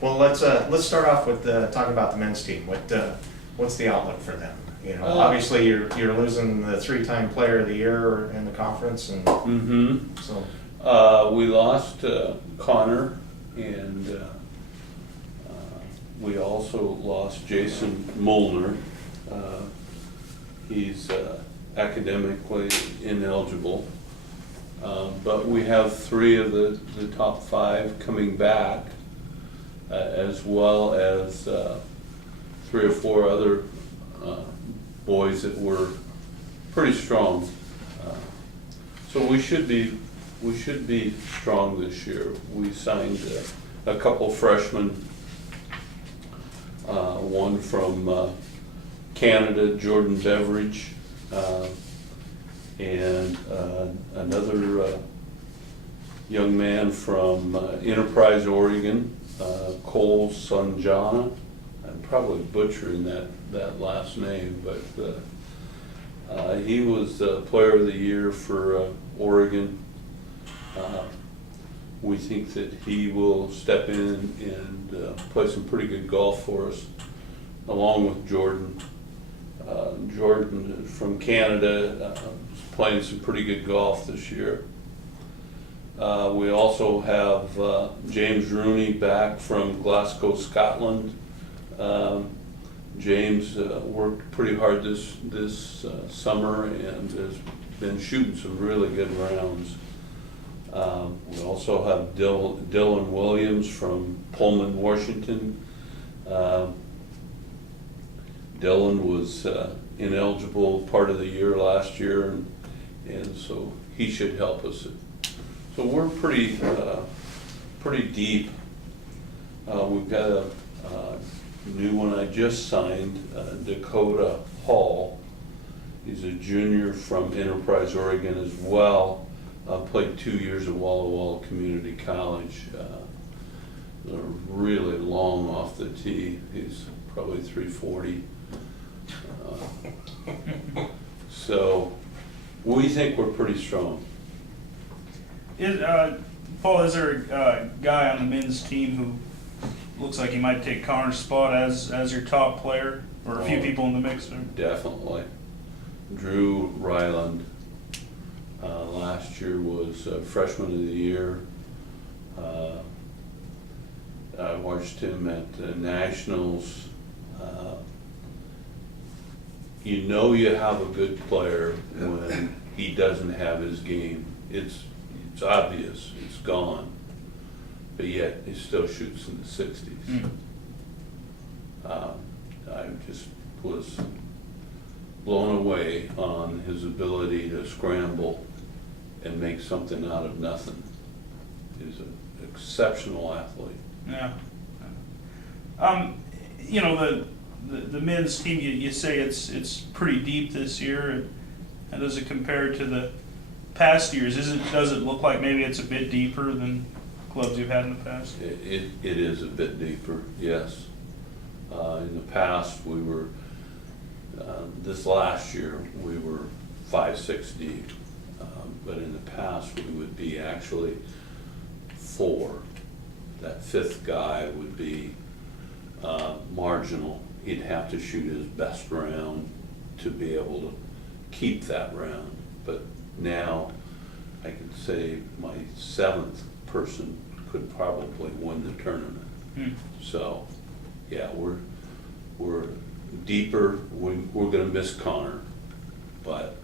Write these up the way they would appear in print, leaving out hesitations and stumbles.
Well, let's start off with talking about the men's team. What's the outlook for them? You know, obviously you're losing the 3-time player of the year in the conference, and so we lost Connor, and we also lost Jason Molnar. He's academically ineligible, but we have 3 of the top 5 coming back, as well as 3 or 4 other boys that were pretty strong. So we should be strong this year. We signed a couple freshmen, one from Canada, Jordan Beveridge, and another young man from Enterprise, Oregon, Cole Sanjana. I'm probably butchering that last name, but he was player of the year for Oregon. We think that he will step in and play some pretty good golf for us, along with Jordan. Jordan from Canada is playing some pretty good golf this year. We also have James Rooney back from Glasgow, Scotland. James worked pretty hard this summer and has been shooting some really good rounds. We also have Dylan Williams from Pullman, Washington. Dylan was ineligible part of the year last year, and so he should help us. So we're pretty deep. We've got a new one I just signed, Dakota Hall. He's a junior from Enterprise, Oregon as well. Played 2 years at Walla Walla Community College. Really long off the tee. He's probably 340. So we think we're pretty strong. Paul, is there a guy on the men's team who looks like he might take Connor's spot as your top player, or a few people in the mix there? Definitely. Drew Ryland last year was freshman of the year. I watched him at the Nationals. You know you have a good player when he doesn't have his game. It's obvious, it's gone, but yet he still shoots in the 60s. I just was blown away on his ability to scramble and make something out of nothing. He's an exceptional athlete. Yeah. You know, the men's team, you say it's pretty deep this year. And does it compare to the past years? Does it look like maybe it's a bit deeper than clubs you've had in the past? It is a bit deeper, yes. In the past, we were, this last year, we were 5-6 deep. But in the past, we would be actually 4. That 5th guy would be marginal. He'd have to shoot his best round to be able to keep that round. But now I could say my 7th person could probably win the tournament. So yeah, we're deeper. We're going to miss Connor, but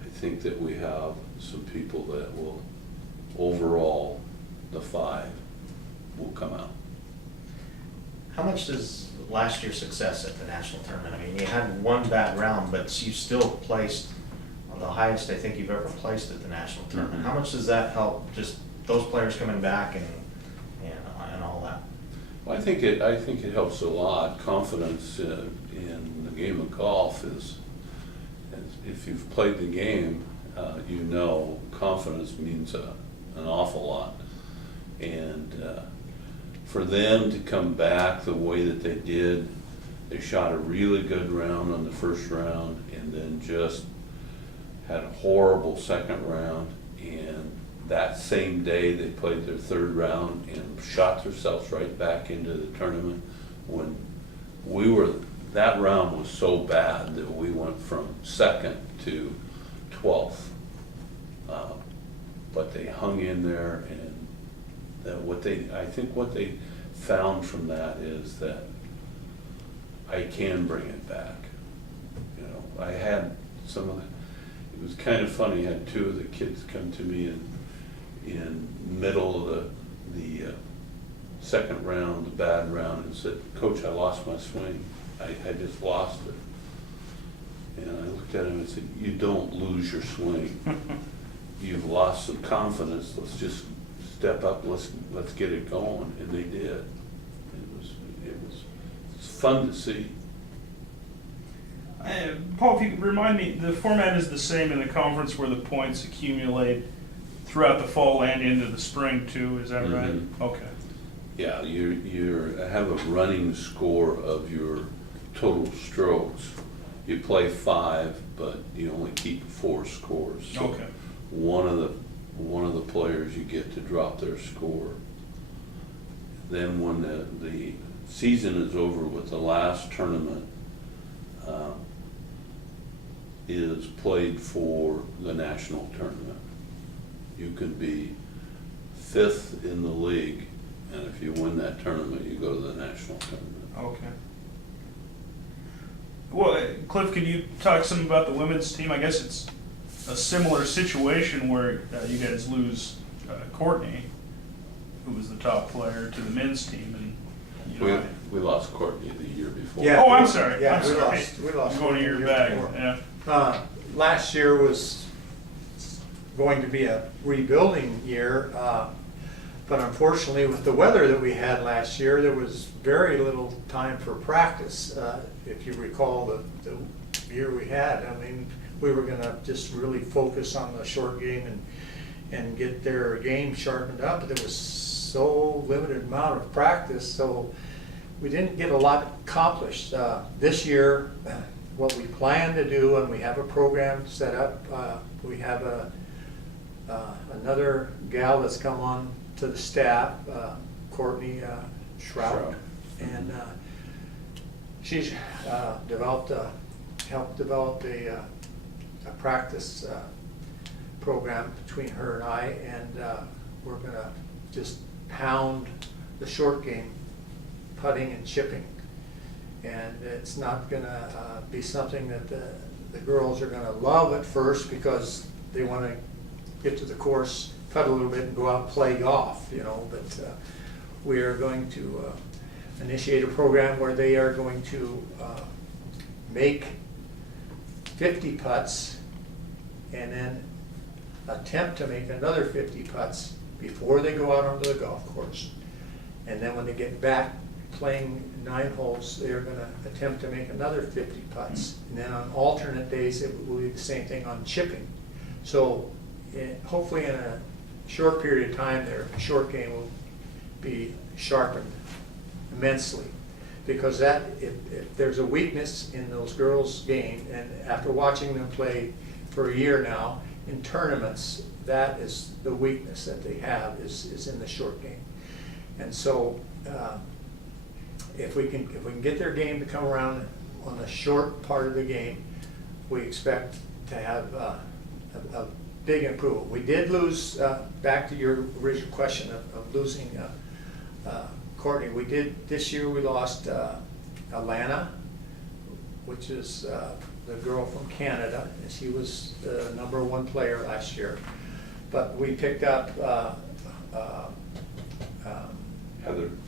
I think that we have some people that will, overall, the 5 will come out. how much does last year's success at the national tournament? I mean, you had one bad round, but you still placed on the highest I think you've ever placed at the national tournament. How much does that help? Just those players coming back and all that. Well, I think it helps a lot. Confidence in the game of golf is, if you've played the game, you know confidence means an awful lot. And for them to come back the way that they did, they shot a really good round on the first round and then just had a horrible second round, and that same day, they played their third round and shot themselves right back into the tournament. When that round was so bad that we went from second to 12th. But they hung in there, and I think what they found from that is that I can bring it back. You know, I had some of the, it was kind of funny, I had two of the kids come to me in middle of the second round, the bad round, and said, "Coach, I lost my swing. I just lost it." And I looked at him and said, "You don't lose your swing. You've lost some confidence. Let's just step up. Let's get it going." And they did. It's fun to see. Paul, if you could remind me, the format is the same in the conference where the points accumulate throughout the fall and into the spring too, is that right? Mhm. Okay. Yeah, you have a running score of your total strokes. You play 5, but you only keep 4 scores. So Okay. one of the players, you get to drop their score. Then when the season is over with the last tournament is played for the national tournament. You can be 5th in the league, and if you win that tournament, you go to the national tournament. Okay. Well, Cliff, can you talk some about the women's team? I guess it's a similar situation where you guys lose Courtney, who was the top player, to the men's team, and you know. We lost Courtney the year before. Yeah. Oh, I'm sorry. Yeah, I'm we sorry. lost I'm going a year year back. before. Yeah. Last year was going to be a rebuilding year, but unfortunately with the weather that we had last year, there was very little time for practice. If you recall the year we had, I mean, we were gonna just really focus on the short game and get their game sharpened up, but there was so limited amount of practice, so we didn't get a lot accomplished. This year, what we plan to do, and we have a program set up, we have another gal that's come on to the staff, Courtney Shroud, and she's helped develop a practice program between her and I, and we're gonna just pound the short game, putting and chipping. And it's not gonna be something that the girls are gonna love at first, because they wanna get to the course, putt a little bit and go out and play golf, you know, but we are going to initiate a program where they are going to make 50 putts and then attempt to make another 50 putts before they go out onto the golf course. And then when they get back playing 9 holes, they're going to attempt to make another 50 putts. And then on alternate days, it will be the same thing on chipping. So hopefully in a short period of time, their short game will be sharpened immensely. Because that, if there's a weakness in those girls' game, and after watching them play for a year now, in tournaments, that is the weakness that they have, is in the short game. And so if we can get their game to come around on the short part of the game, we expect to have a big improvement. We did lose, back to your original question of losing Courtney, we did, this year we lost Alana, which is the girl from Canada, and she was the #1 player last year. But we picked up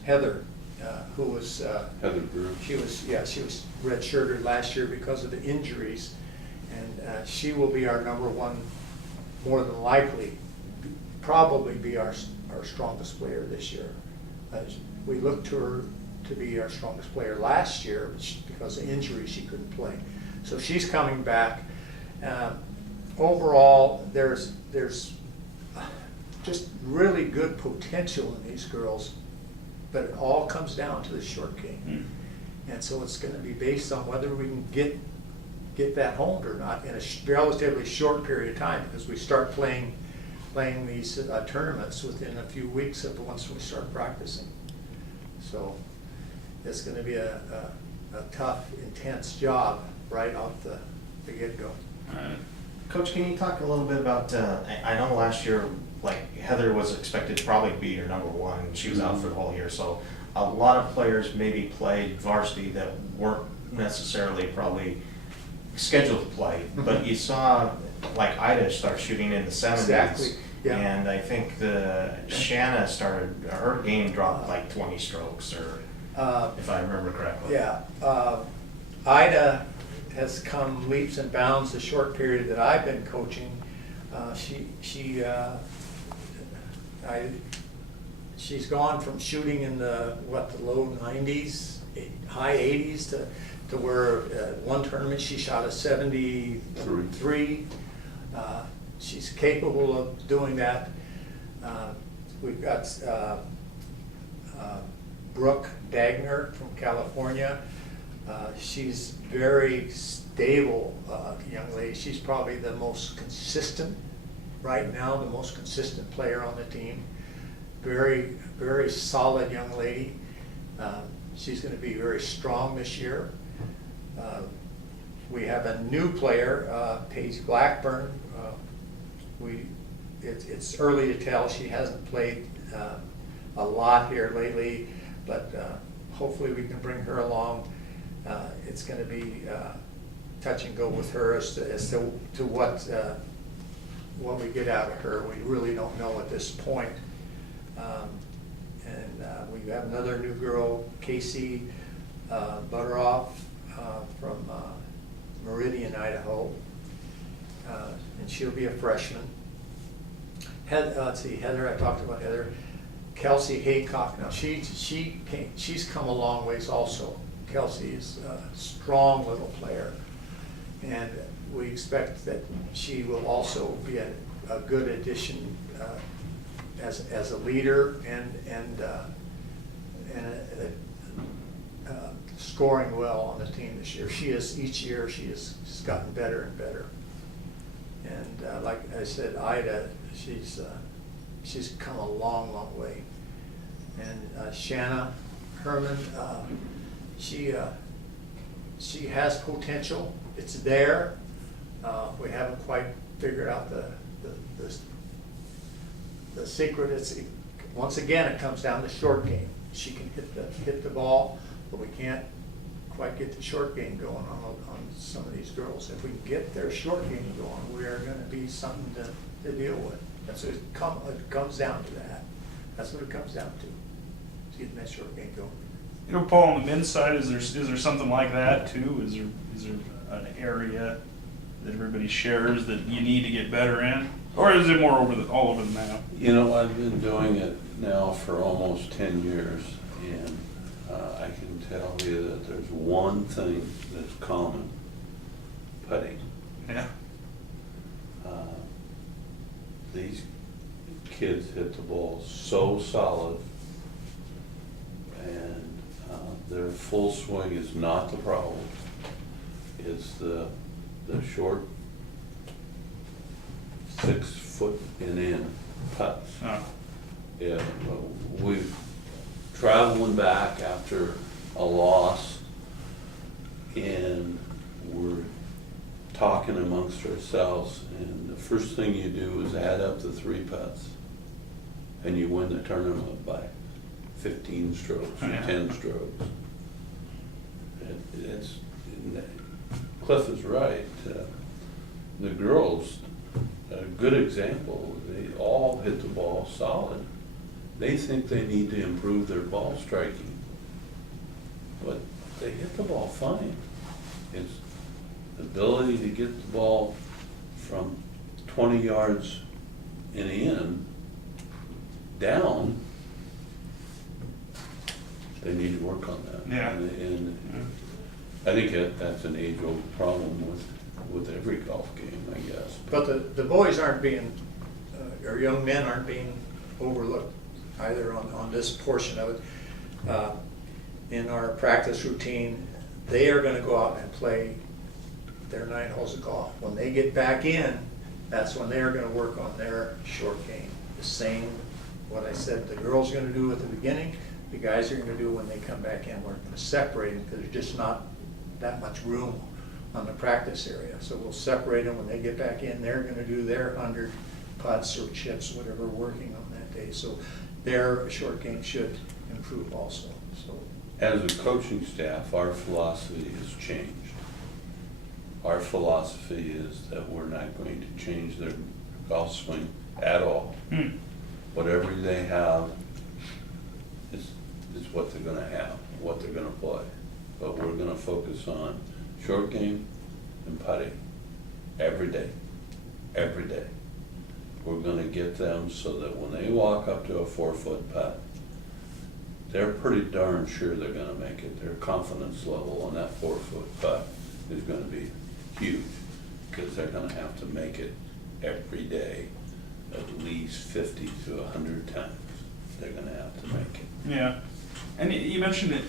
Heather, who was Heather Brew. she was redshirted last year because of the injuries, and she will be our #1, more than likely, probably be our strongest player this year. We looked to her to be our strongest player last year, but because of injury she couldn't play. So she's coming back. Overall, there's just really good potential in these girls, but it all comes down to the short game. And so it's going to be based on whether we can get that honed or not in a relatively short period of time, because we start playing playing these tournaments within a few weeks of once we start practicing. So it's going to be a tough, intense job right off the get-go. Coach, can you talk a little bit about, I know last year, like Heather was expected to probably be your number one, and she was out for the whole year, so a lot of players maybe played varsity that weren't necessarily probably scheduled to play, but you saw like Ida start shooting in the 70s. Exactly, yeah. And I think Shanna started, her game dropped like 20 strokes, or if I remember correctly. Yeah, Ida has come leaps and bounds the short period that I've been coaching. She's gone from shooting in the low 90s, high 80s to where one tournament she shot a 73. She's capable of doing that. We've got Brooke Dagner from California. She's very stable young lady. She's probably the most consistent right now, the most consistent player on the team. Very, very solid young lady. She's going to be very strong this year. We have a new player, Paige Blackburn. It's early to tell. She hasn't played a lot here lately, but hopefully we can bring her along. It's going to be touch and go with her as to what we get out of her. We really don't know at this point. And we have another new girl, Casey Butteroff from Meridian, Idaho, and she'll be a freshman. Let's see, Heather, I talked about Heather. Kelsey Haycock, now she's come a long ways also. Kelsey is a strong little player, and we expect that she will also be a good addition as a leader and scoring well on the team this year. Each year she has gotten better and better. And like I said, Ida, she's come a long, long way. And Shanna Herman, she has potential. It's there. We haven't quite figured out the secret. Once again, it comes down to short game. She can hit the ball, but we can't quite get the short game going on some of these girls. If we can get their short game going, we are going to be something to deal with. That's what it comes down to. That's what it comes down to getting that short game going. You know, Paul, on the men's side, is there something like that too? Is there an area that everybody shares that you need to get better in, or is it more all over the map? You know, I've been doing it now for almost 10 years, and I can tell you that there's one thing that's common: putting. Yeah. These kids hit the ball so solid, and their full swing is not the problem. It's the short 6 foot and in putts. Oh. Yeah, we're traveling back after a loss, and we're talking amongst ourselves, and the first thing you do is add up the 3 putts, and you win the tournament by 15 strokes or 10 strokes. Cliff is right. The girls, a good example, they all hit the ball solid. They think they need to improve their ball striking, but they hit the ball fine. It's the ability to get the ball from 20 yards and in down. They need to work on that. Yeah. And I think that's an age-old problem with every golf game, I guess. But the boys aren't being, or young men aren't being overlooked either on this portion of it. In our practice routine, they are going to go out and play their 9 holes of golf. When they get back in, That's when they're gonna work on their short game. The same, what I said, the girls are gonna do at the beginning, the guys are gonna do when they come back in. We're gonna separate them, because there's just not that much room on the practice area. So we'll separate them. When they get back in, they're gonna do their 100 putts or chips, whatever we're working on that day. So their short game should improve also, so. As a coaching staff, our philosophy has changed. Our philosophy is that we're not going to change their golf swing at all. Whatever they have is what they're gonna have, what they're gonna play. But we're gonna focus on short game and putting every day, every day. We're gonna get them so that when they walk up to a 4-foot putt, they're pretty darn sure they're gonna make it. Their confidence level on that 4-foot putt is gonna be huge, because they're gonna have to make it every day, at least 50 to 100 times. They're gonna have to make it. Yeah, and you mentioned that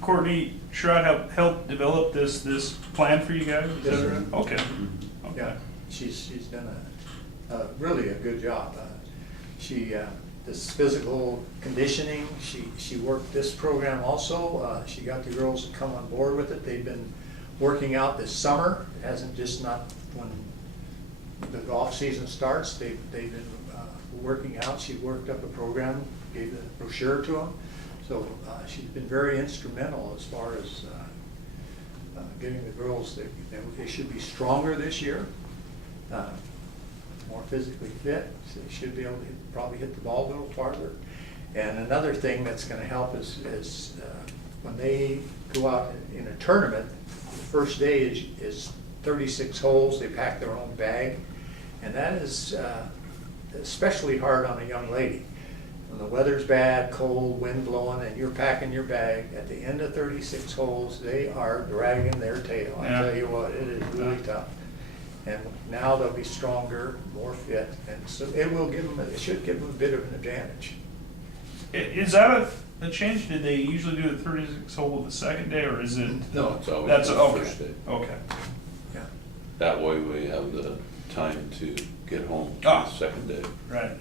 Courtney Sherrod helped develop this plan for you guys? Is that Yes, sir. right? Okay. Yeah, Okay. she's done really a good job. This physical conditioning, she worked this program also. She got the girls to come on board with it. They've been working out this summer. It hasn't just not when the golf season starts. They've been working out. She worked up a program, gave the brochure to them. So she's been very instrumental as far as getting the girls. They should be stronger this year, more physically fit. So they should be able to probably hit the ball a little farther. And another thing that's going to help is when they go out in a tournament, the first day is 36 holes. They pack their own bag, and that is especially hard on a young lady. When the weather's bad, cold, wind blowing, and you're packing your bag, at the end of 36 holes, they are dragging their tail. I Yeah. tell you what, it is really tough. And now they'll be stronger, more fit, and so it should give them a bit of an advantage. Is that a change? Did they usually do the 36 hole the second day, or is it? No, it's always That's the okay. first day. Okay. Yeah. That way we have the time to get home Ah. the second day. Right.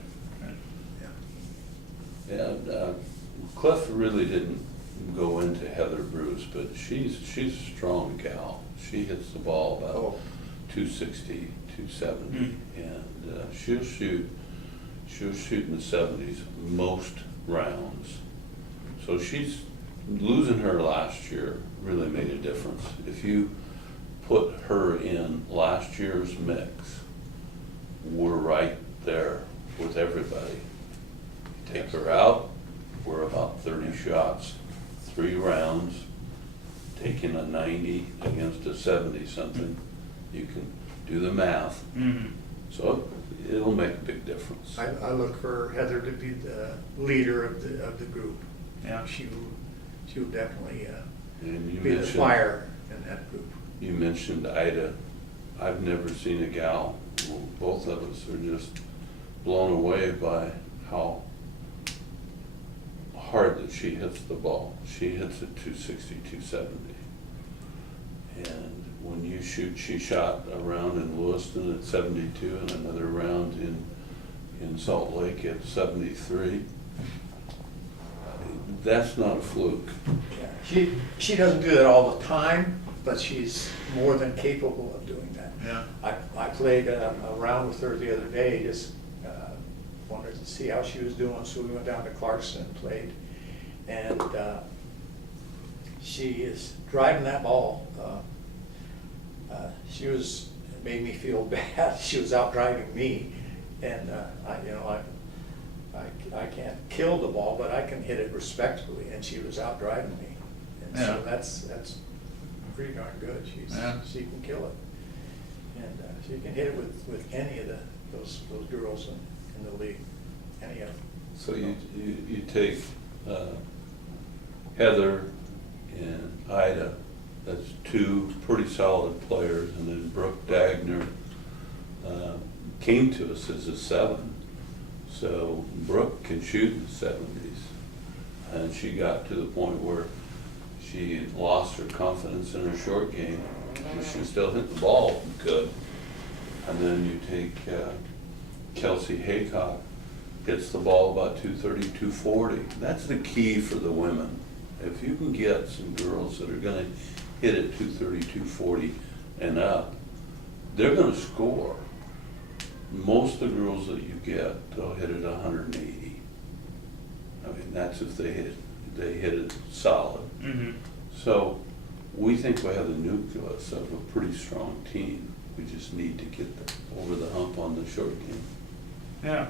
And Cliff really didn't go into Heather Bruce, but she's a strong gal. She hits the ball about Oh. 260, 270, and she'll shoot in the 70s most rounds. So she's losing her last year really made a difference. If you put her in last year's mix, we're right there with everybody. Take her out, we're about 30 shots, 3 rounds, taking a 90 against a 70-something. You can do the math. Mm-hmm. So it'll make a big difference. I look for Heather to be the leader of the group. Yeah. She will definitely And you be the mentioned, flyer in that group. you mentioned Ida. I've never seen a gal, well, both of us are just blown away by how hard that she hits the ball. She hits it 260, 270. And when you shoot, she shot a round in Lewiston at 72 and another round in Salt Lake at 73. That's not a fluke. Yeah. She doesn't do that all the time, but she's more than capable of doing that. Yeah. I played a round with her the other day, just wanted to see how she was doing, so we went down to Clarkson and played. And she is driving that ball. It made me feel bad. She was out driving me, and I can't kill the ball, but I can hit it respectfully, and she was out driving me. And so Yeah. that's pretty darn good. Yeah. She can kill it. And she can hit it with any of those girls in the league, any of them. So you take Heather and Ida, that's 2 pretty solid players, and then Brooke Dagner came to us as a 7. So Brooke can shoot in the 70s, and she got to the point where she lost her confidence in her short game, but she still hit the ball good. And then you take Kelsey Haycock, hits the ball about 230, 240. That's the key for the women. If you can get some girls that are gonna hit it 230, 240 and up, they're gonna score. Most of the girls that you get, they'll hit it 180. I mean, that's if they hit it solid. Mm-hmm. So we think we have the nucleus of a pretty strong team. We just need to get over the hump on the short game. Yeah.